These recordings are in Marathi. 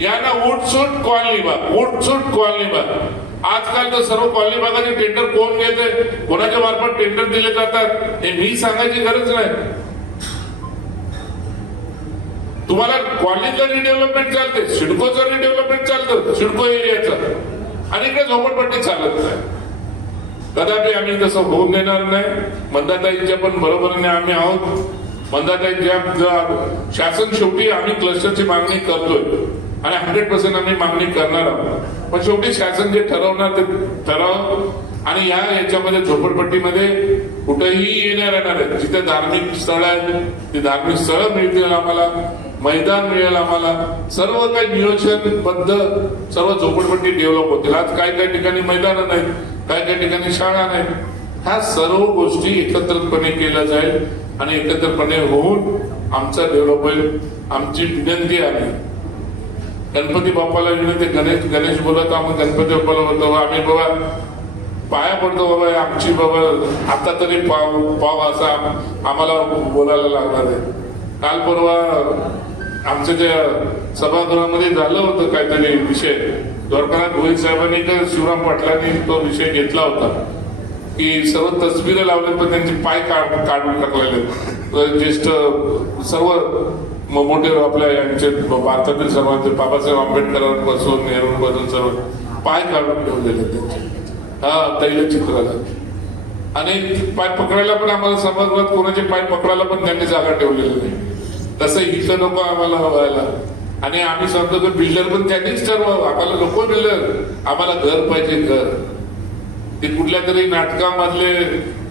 यांना उठसूट कॉलनी भाग, उठसूट कॉलनी भाग। आजकाल तर सर्व कॉलनी भागाचे टेंडर कोण घेते, कोणाच्या मार्फत टेंडर दिले जातात हे मी सांगायची गरज नाही। तुम्हाला कॉलनीचं रिडेव्हलपमेंट चालते, सिडकोचं रिडेव्हलपमेंट चालतं, सिडको एरियाचं, आणि इकडे झोपडपट्टी चालत नाही। कदापि आम्ही तसं होऊन देणार नाही। मंदाताईंच्या पण बरोबरीने आम्ही आहोत। मंदाताईंच्या शासन शेवटी आम्ही क्लस्टरची मागणी करतोय आणि 100% आम्ही मागणी करणार आहोत, पण शेवटी शासन जे ठरवणार ते ठराव। आणि याच्यामध्ये झोपडपट्टीमध्ये कुठेही येणार आहेत, जिथे धार्मिक स्थळ आहेत ते धार्मिक स्थळ मिळतील आम्हाला, मैदान मिळेल आम्हाला, सर्व काही नियोजनबद्ध सर्व झोपडपट्टी डेव्हलप होतील। आज काही ठिकाणी मैदान नाहीत, काही ठिकाणी शाळा नाहीत, ह्या सर्व गोष्टी एकत्रितपणे केल्या जाईल आणि एकत्रपणे होऊन आमचा डेव्हलप होईल। आमची विनंती आहे गणपती बाप्पाला विनंती, गणेश बोलत आम्ही गणपती बाप्पाला बोलतो, आम्ही बाबा पाया पडतो, बाबा आमची बाबा आता तरी पाव असा आम्हाला बोलायला लागणार आहे। काल परवा आमच्या त्या सभागृहामध्ये झालं होतं काहीतरी विषय, द्वारकानाथ भोईर साहेबांनी का शिवराम पाटलांनी तो विषय घेतला होता की सर्व तस्वीर लावले पण त्यांचे पाय काढून टाकलेले। ज्येष्ठ सर्व मोठे आपल्या यांचे भारतातील सर्वांचे बाबासाहेब आंबेडकरांपासून नेहरूंपासून सर्व पाय काढून ठेवलेले त्यांचे तैलचित्राला, आणि पाय पकडायला पण आम्हाला सभागृहात कोणाचे पाय पकडायला पण त्यांनी जागा ठेवलेली नाही। तसं इथं नको आम्हाला व्हायला, आणि आम्ही सांगतो की बिल्डर पण त्यांनीच ठरवावं, आम्हाला नको बिल्डर, आम्हाला घर पाहिजे घर। ते कुठल्या तरी नाटकामधले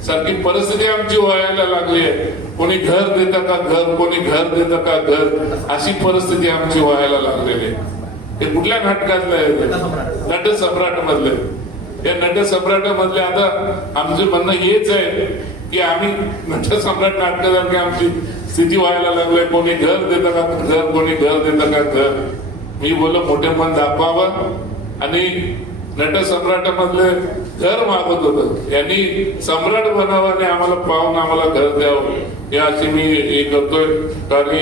सारखी परिस्थिती आमची व्हायला लागली आहे, कोणी घर देतं का घर, कोणी घर देतं का घर, अशी परिस्थिती आमची व्हायला लागलेली आहे। हे कुठल्या नाटकातलं आहे, नट सम्राट मधले, या नट सम्राट मधले आता आमचं म्हणणं हेच आहे की आम्ही नट सम्राट नाटकासारखी आमची स्थिती व्हायला लागली। कोणी घर देतं का घर, कोणी घर देतं का घर। मी बोललो मोठे मन दाखवावं, आणि नट सम्राटामधले घर मागत होतं, यांनी सम्राट बनावं आणि आम्हाला पाहून आम्हाला घर द्यावं, हे अशी मी हे करतोय। कारण